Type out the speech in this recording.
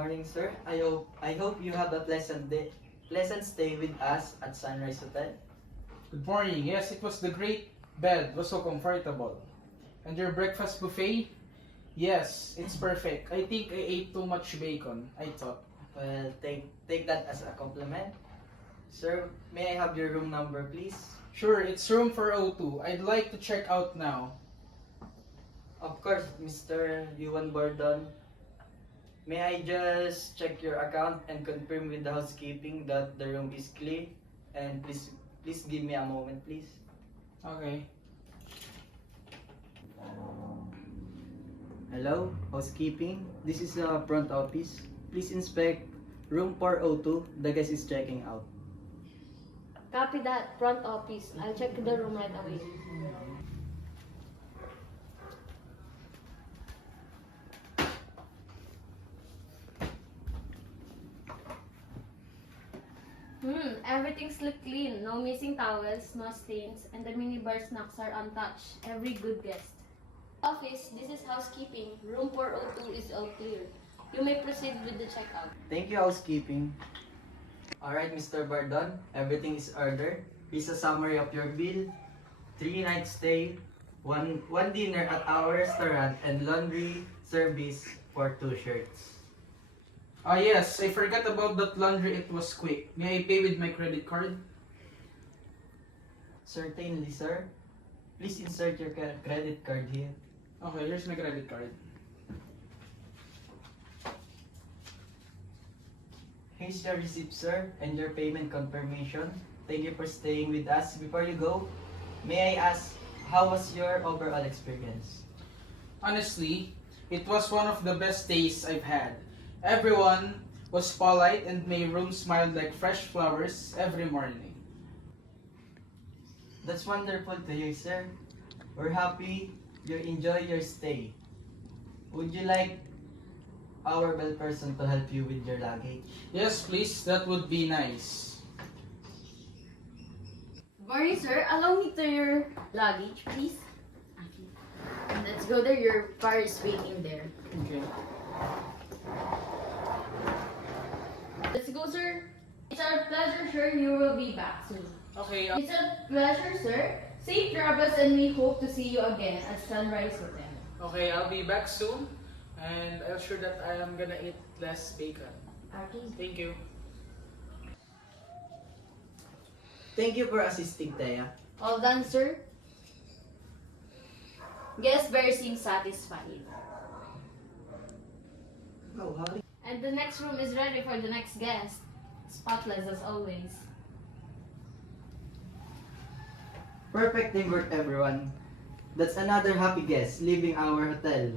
morning, sir. I hope you have a pleasant stay with us at Sunrise Hotel. Good morning. Yes, it was the great bed. Was so comfortable. And your breakfast buffet? Yes, it's perfect. I think I ate too much bacon, I thought. Well, take that as a compliment. Sir, may I have your room number, please? Sure, it's room 402. I'd like to check out now. Of course, Mr. Yuan Bordon. May I just check your account and confirm with the housekeeping that the room is clean? And please give me a moment, please. Okay. Hello, housekeeping. This is the front office. Please inspect room 402. The guest is checking out. Copy that, front office. I'll check the room right away. Everything's look clean. No missing towels, no stains, and the minibar snacks are untouched. Every good guest. Office, this is housekeeping. Room 402 is all clear. You may proceed with the checkout. Thank you, housekeeping. Alright, Mr. Bardon, everything is ordered. Here's a summary of your bill. 3 night stay, one dinner at our restaurant, and laundry service for 2 shirts. Ah yes, I forgot about that laundry. It was quick. May I pay with my credit card? Certainly, sir. Please insert your credit card here. Okay, here's my credit card. Here's your receipt, sir, and your payment confirmation. Thank you for staying with us. Before you go, may I ask, how was your overall experience? Honestly, it was one of the best days I've had. Everyone was polite and my room smiled like fresh flowers every morning. That's wonderful to hear, sir. We're happy you enjoy your stay. Would you like our bell person to help you with your luggage? Yes, please, that would be nice. Morning, sir. Allow me to your luggage, please. Let's go there. Your car is waiting there. Okay. Let's go, sir. It's our pleasure, sir. You will be back soon. Okay, It's a pleasure, sir. Safe travels, and we hope to see you again at Sunrise Hotel. okay, I'll be back soon. And I'm sure that I am gonna eat less bacon. Okay. Thank you. Thank you for assisting, Thea. All done, sir. Guest bear seems satisfied. Oh, Holly. And the next room is ready for the next guest. Spotless as always. Perfect teamwork, everyone. That's another happy guest leaving our hotel.